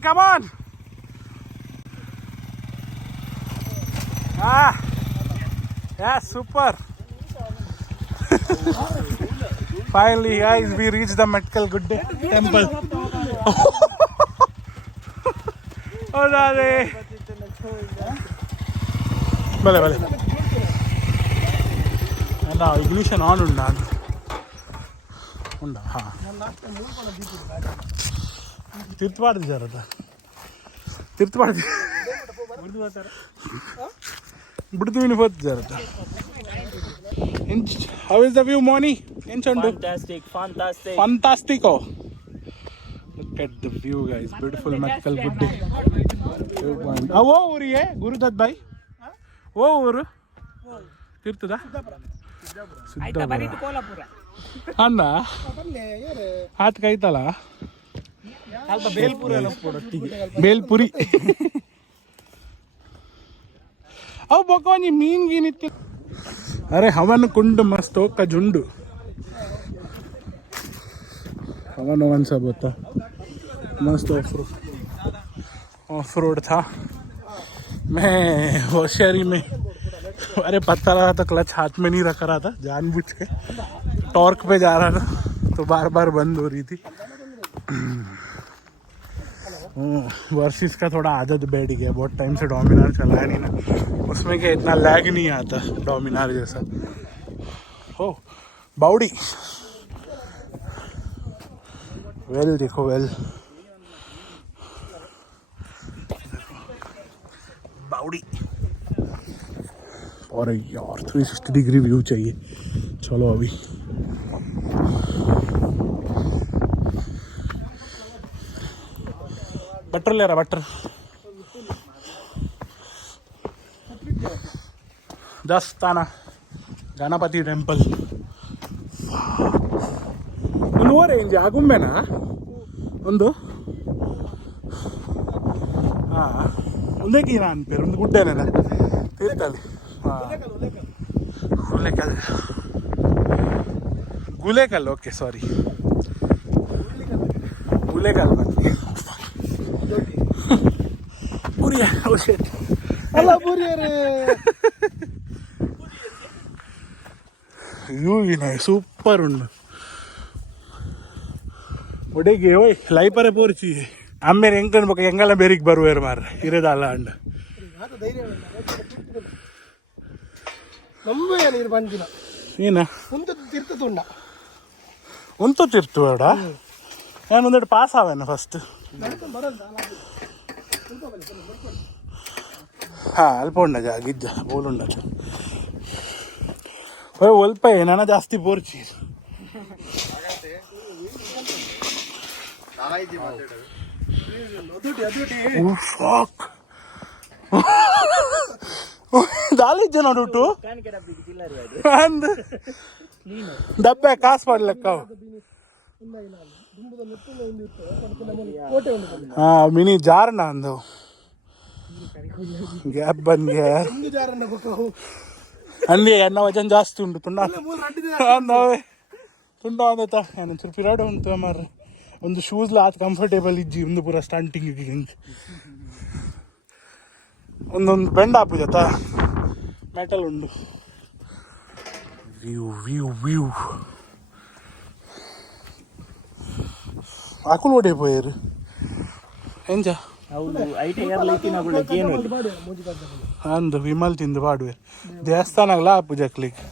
come on. Yeah, super. Finally, guys, we reached the Metkal Gudde temple. Oh, Dade. Bale, bale. Now, ignition on unda. Unda, ha. Tirthwadi jarata. Tirthwadi. How is the view, Moni? Fantastic. Fantastico. Look at the view, guys. Beautiful Metkal Gudde. Wo uri hai Guru Dutt bhai? Wo uru? Tirthada? Siddhapura. Anna? Hath kaitala? Belpuri. अब भगवानी mean की नित्य अरे हवन कुंड मस्तों का झुंड हवन हवन सब होता मस्त ऑफ रोड था मैं होशियारी में अरे पता लगा तो क्लच हाथ में नहीं रख रहा था जानबूझ के टॉर्क पे जा रहा था तो बार बार बंद हो रही थी वर्सिस का थोड़ा आदत बैठ गया बहुत टाइम से डोमिनार चलाया नहीं ना उसमें क्या इतना लैग नहीं आता डोमिनार जैसा हो बाउडी वेल देखो वेल बाउडी और यार 360 डिग्री व्यू चाहिए चलो अभी बटर ले रहा बटर दस्ताना गणपति टेंपल नो रेंज आगुम्बेना ಒಂದು ಉಲ್ಲೇಖಿ ನಾನು ಪೇರು ಒಂದು ಗುಡ್ಡೇನ ತೀರ್ಥಲ್ಲಿ ಗುಲೇಕಲ್ ಓಕೆ ಸಾರಿ ಗುಲೇಕಲ್ ಬಂದು ಪುರಿಯ ಅಲ್ಲ ಪುರಿಯರೇ ಸೂಪರ್ ಉಂಡು ಒಡೆಗೆ ಓಯ್ ಲೈಪರೇ ಪೋರ್ಚಿ ಆಮೇಲೆ ಹೆಂಗ್ ಕಾಣ್ಬೇಕು ಹೆಂಗೆಲ್ಲ ಬೇರಿಗೆ ಬರುವೇರು ಮಾರ ಇರೋದಲ್ಲ ಅಂಡ ಏನ ಉಂತು ತಿರ್ತು ಬೇಡ ನಾನು ಒಂದೆರಡು ಪಾಸ್ ಆವೇನ ಫಸ್ಟ್ ಹಾಂ ಅಲ್ಪ ಉಂಡ ಜಾಗಿದ್ದ ಬೋಲುಂಡ ಒಲ್ಪ ಏನಾನ ಜಾಸ್ತಿ ಪೋರ್ಚಿ దాలిజ్జ నోటు డబ్బే కాసు పడలేక ಮಿನಿ ಜಾರಣ ಅಂದು ಗ್ಯಾಪ್ ಬಂದ್ ಅಲ್ಲಿ ಎನ್ನ ವಜನ್ ಜಾಸ್ತಿ ಉಂಟು ತುಂಡ ಅಂದವೆ ತುಂಡ ಅಂದತ ಏನೊಂಚೂರು ಪಿರಾಡ ಉಂಟು ಮಾರ ಒಂದು ಶೂಸ್ಲ ಆತ ಕಂಫರ್ಟೇಬಲ್ ಇಜ್ಜಿ ಒಂದು ಪೂರ ಸ್ಟಂಟಿಂಗ್ ಹಿಂಗೆ ಒಂದೊಂದು ಬೆಂಡ್ ಆಪುಜತ ಮೆಟಲ್ ಉಂಡು ವ್ಯೂ ವ್ಯೂ ವ್ಯೂ ಆಕುಲ್ ಓಡೈపోయారు ಎಂಜ ಅಂದು ವಿಮಲ್ ತಿಂದು ಬಾಡುವೆ ದೇವಸ್ಥಾನಗಳ ಆಪುಜಕ್ಲಿಗೆ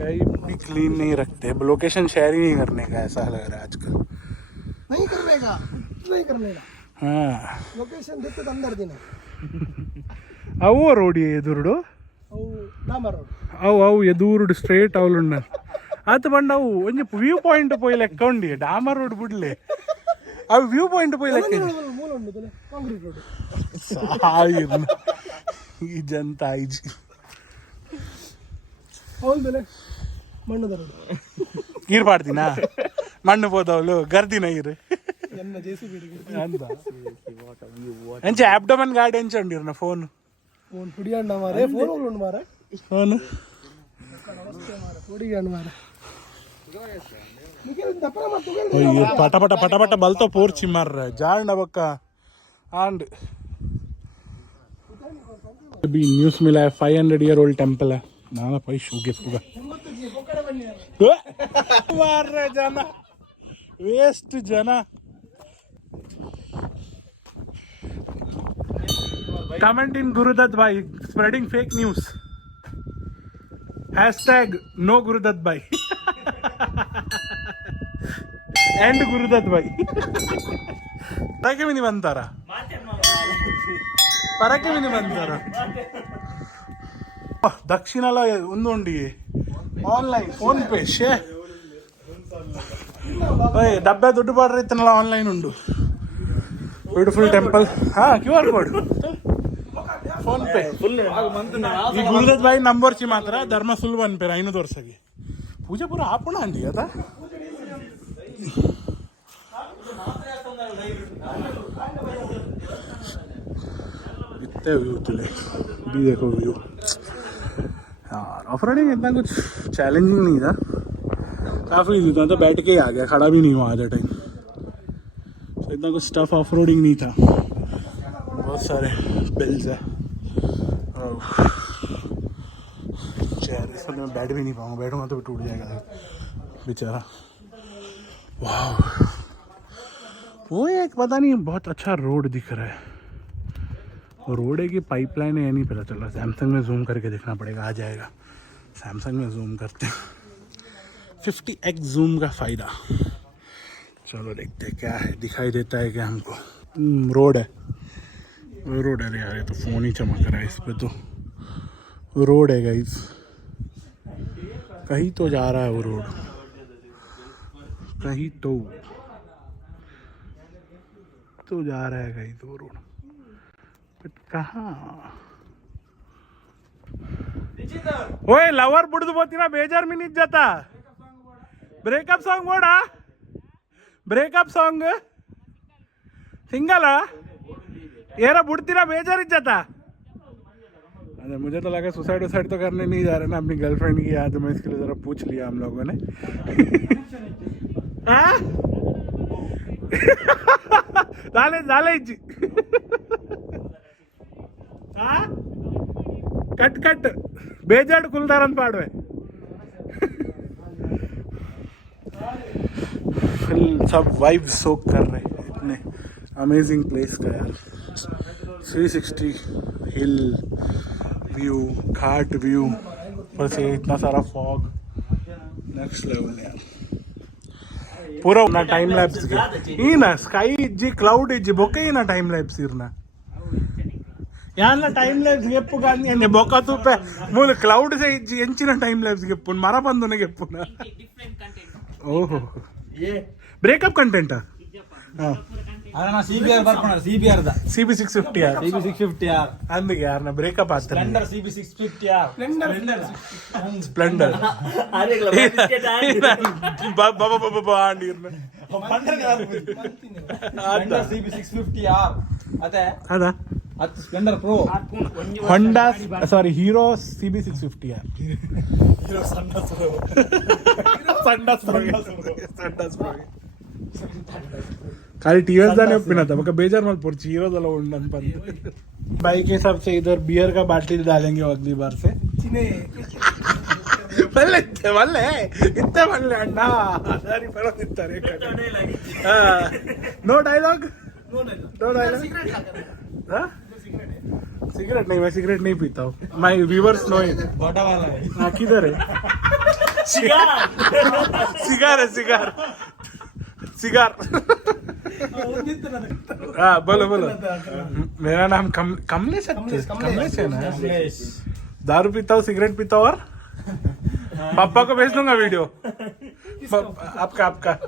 कहीं भी क्लीन नहीं रखते लोकेशन शेयर ही नहीं करने का ऐसा लग रहा है आजकल नहीं करने का हाँ लोकेशन देते तो अंदर देना ಅವು ರೋಡ್ ಎದುರುಡು ಅವು ಎದುರುಡು ಸ್ಟ್ರೇಟ್ ಅವಳುಂಡ ಆತ ಬಂಡ ಅವು ಒಂಜಿ ವ್ಯೂ ಪಾಯಿಂಟ್ ಪೋಯಿ ಲೆಕ್ಕ ಉಂಡಿ ಡಾಮರ್ ರೋಡ್ ಬಿಡ್ಲೆ ಅವು ವ್ಯೂ ಪಾಯಿಂಟ್ ಪೋಯಿ ಲೆಕ್ಕ ಈ ಜನತ ಐಜಿ ಗೀರ್ ಪಾಡ್ತೀನಾ ಮಣ್ಣು పోతావులు గర్దిన ఇరు ఎంచ అబ్డమన్ గార్డ్ ఎంచండి నా ఫోన్ ఫోన్ పుడియండి మారే ఫోన్ ఉండు మారే ఫోన్ నమస్తే మారే పుడియండి మారే निकल दपरा मत तुगल अయ్యో పటపట పటపట బల్తో పోర్చి మార్ జాంड बक्का एंड अभी न्यूज़ मिला है 500 ईयर ओल्ड टेंपल है नाना भाई शूगे पूगा मार रहे जाना वेस्ट जाना comment in Gurudutt bhai spreading fake news hashtag no Gurudutt bhai and Gurudatt भाई ಪರಕೆ ಮಿನಿ ಬಂತಾರ ಪರಕೆ ಮಿನಿ ಬಂತಾರ ದಕ್ಷಿಣಲ ಒಂದು ಉಂಡಿ ಆನ್ಲೈನ್ ಫೋನ್ ಪೇ ಶೇ ಡಬ್ಬೆ ದುಡ್ಡು ಬಾಡ್ರೆ ಇತ್ತನಲ್ಲ ಆನ್ಲೈನ್ ಉಂಡು ಬ್ಯೂಟಿಫುಲ್ ಟೆಂಪಲ್ ಹಾ QR ಕೋಡ್ ಫೋನ್ ಪೇ ಈ ಗುರುದತ್ ಬಾಯಿ ನಂಬರ್ची ಮಾತ್ರ ಧರ್ಮ ಸುಲಭ ಅನ್ಪೇರ 500 ವರ್ಷಕ್ಕೆ ಪೂಜೆ ಪೂರ ಆಪಣ ಅಂದಿ ಅದ इतने व्यू तुले भी देखो व्यू यार ऑफ रोडिंग इतना कुछ चैलेंजिंग नहीं था काफ़ी इजी था तो बैठ के ही आ गया खड़ा भी नहीं हुआ आधा टाइम तो इतना कुछ टफ ऑफ रोडिंग नहीं था बहुत सारे बिल्स है चेयर इस पर मैं बैठ भी नहीं पाऊँगा बैठूंगा तो टूट जाएगा बेचारा वाह वो एक पता नहीं बहुत अच्छा रोड दिख रहा है रोड है कि पाइपलाइन है नहीं पता चला सैमसंग में जूम करके देखना पड़ेगा आ जाएगा सैमसंग में जूम करते हैं 50x जूम का फ़ायदा चलो देखते हैं क्या है दिखाई देता है क्या हमको रोड है रोड है यार ये तो फ़ोन ही चमक रहा है इस पर तो रोड है गाइस कहीं तो जा रहा है वो रोड कहीं तो जा रहा है कहीं तो रोड बट कहाँ ओए लवर बुड़ದು ಬೋತಿನ ಬೇಜಾರ್ ಮಿನಿಟ್ ಜತಾ ಬ್ರೇಕಪ್ ಸಾಂಗ್ ಬೋಡಾ ಬ್ರೇಕಪ್ ಸಾಂಗ್ सिंगल येरा बुड़तीना बेजार जाता अरे मुझे तो लगा सुसाइड वसाइड तो करने नहीं जा रहे ना अपनी गर्लफ्रेंड की याद में इसके लिए जरा पूछ लिया हम लोगों ने झाले इज्जी कट बेजाड कुलदारन पाडवे सब वाइब सोक कर रहे इतने अमेजिंग प्लेस का यार 360 हिल व्यू घाट व्यू ऊपर से इतना सारा फॉग नेक्स्ट लेवल यार पूरा ना टाइम लैप्स ಈ ನಾ ಸ್ಕೈ ಇಜ್ಜಿ ಕ್ಲೌಡ್ ಇಜ್ಜಿ ಬೊಕೆ ಈ ನಾ ಟೈಮ್ ಲ್ಯಾಬ್ಸ್ ಇರ್ನ ಯಾನ ಟೈಮ್ ಲ್ಯಾಬ್ಸ್ ಗೆಪ್ಪು ಗಾಂಧಿ ಎನ್ನೆ ಬೊಕ ತುಪೆ ಮೂಲ ಕ್ಲೌಡ್ ಸೆ ಇಜ್ಜಿ ಎಂಚಿನ ಟೈಮ್ ಲ್ಯಾಬ್ಸ್ ಗೆಪ್ಪು ಮರ ಬಂದುನೆ ಗೆಪ್ಪುನ ಓಹೋ ये ಬ್ರೇಕಪ್ ಕಂಟೆಂಟ್ ಹಾ ಅದನ್ನ CBR ಬರ್ಕೊಂಡ್ರೆ CBR the CB650R CB650R ಅಂದಿಗೆ ಯಾರನ್ನ ಬ್ರೇಕಪ್ ಆಗ್ತಾನೆ ಸ್ಪ್ಲೆಂಡರ್ CB650R ಸ್ಪ್ಲೆಂಡರ್ ಬಾಬಾ ಅಂದಿರ್ನ ಸ್ಪ್ಲೆಂಡರ್ CB650R ಅದೇ ಅದ ಅದು ಸ್ಪ್ಲೆಂಡರ್ ಪ್ರೋ ಹೊಂಡಾ ಸಾರಿ ಹೀರೋ CB650R ಹೀರೋ ಸಂಡಸ್ ಪ್ರೋ खाली टीएस दाने पीना था मगर बेजार मत पड़ चीरो दलो उन्नन पर बाइक के हिसाब से इधर बियर का बाल्टी डालेंगे अगली बार से बल्ले इतने अन्ना सारी पर इतना रे नो डायलॉग हाँ सिगरेट नहीं मैं सिगरेट नहीं पीता हूँ माय व्यूअर्स नो इट गोटा वाला है हाँ किधर है सिगार हाँ बोलो मेरा नाम कमलेश है ना दारू पीता हूँ सिगरेट पीता हूँ और पापा को भेज दूंगा वीडियो आपका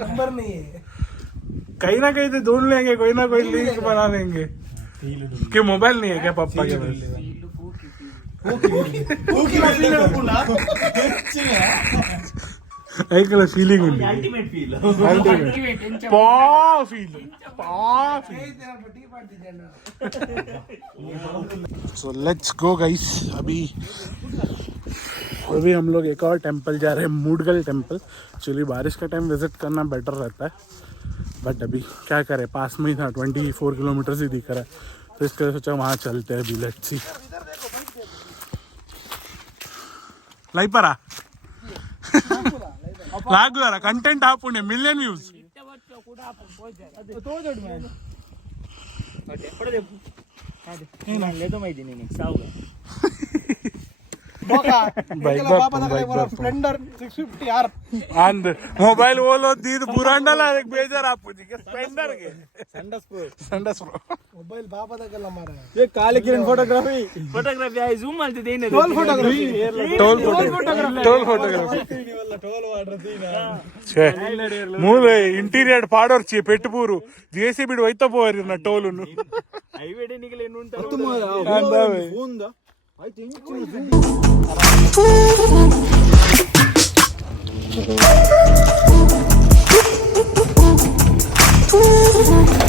नंबर नहीं है कहीं ना कहीं तो ढूंढ लेंगे कोई ना कोई लिंक बना लेंगे कि मोबाइल नहीं है क्या पापा के पास ऐकलं फीलिंग ఉంది अल्टीमेट फील पा feel so let's go guys अभी अभी हम लोग एक और टेंपल जा रहे हैं, मूडगल टेंपल। एक्चुअली बारिश का टाइम विजिट करना बेटर रहता है, बट अभी क्या करें, पास में ही था, 24 किलोमीटर ही दिख रहा है, तो इसके लिए सोचा वहाँ चलते हैं अभी। Let's see. लईपरा लागू कंटेंट आपुणे million views. Splendor 650R and mobile बोलो दीद बुरांडला एक बेजार आपुजी के स्प्लेंडर के संडस प्रो ಮೊಬೈಲ್ ಬಾಬಾದಾಗೆಲ್ಲ ಮಾರ ये काले किरण फोटोग्राफी ಆಯ್ ಝೂಮ್ ಮಾಡ್ತಿದ್ದೆ ಏನು ಟೋಲ್ ಫೋಟೋಗ್ರಫಿ ಟೋಲ್ ಫೋಟೋಗ್ರಫಿ ಛೇ ಮೂಲೆ ಇಂಟೀರಿಯರ್ ಪಾಡೋರ್ ಚಿ ಪೆಟ್ಟುಪೂರು ಜೆಸಿಬಿ ಹೋಯ್ತಾ పోరు నా టోలును ಹೈವೇಡೆ ನಿಗಲ ಏನು ಉಂಟು ಅಂದಾವೆ फोन दा आयते Thank you.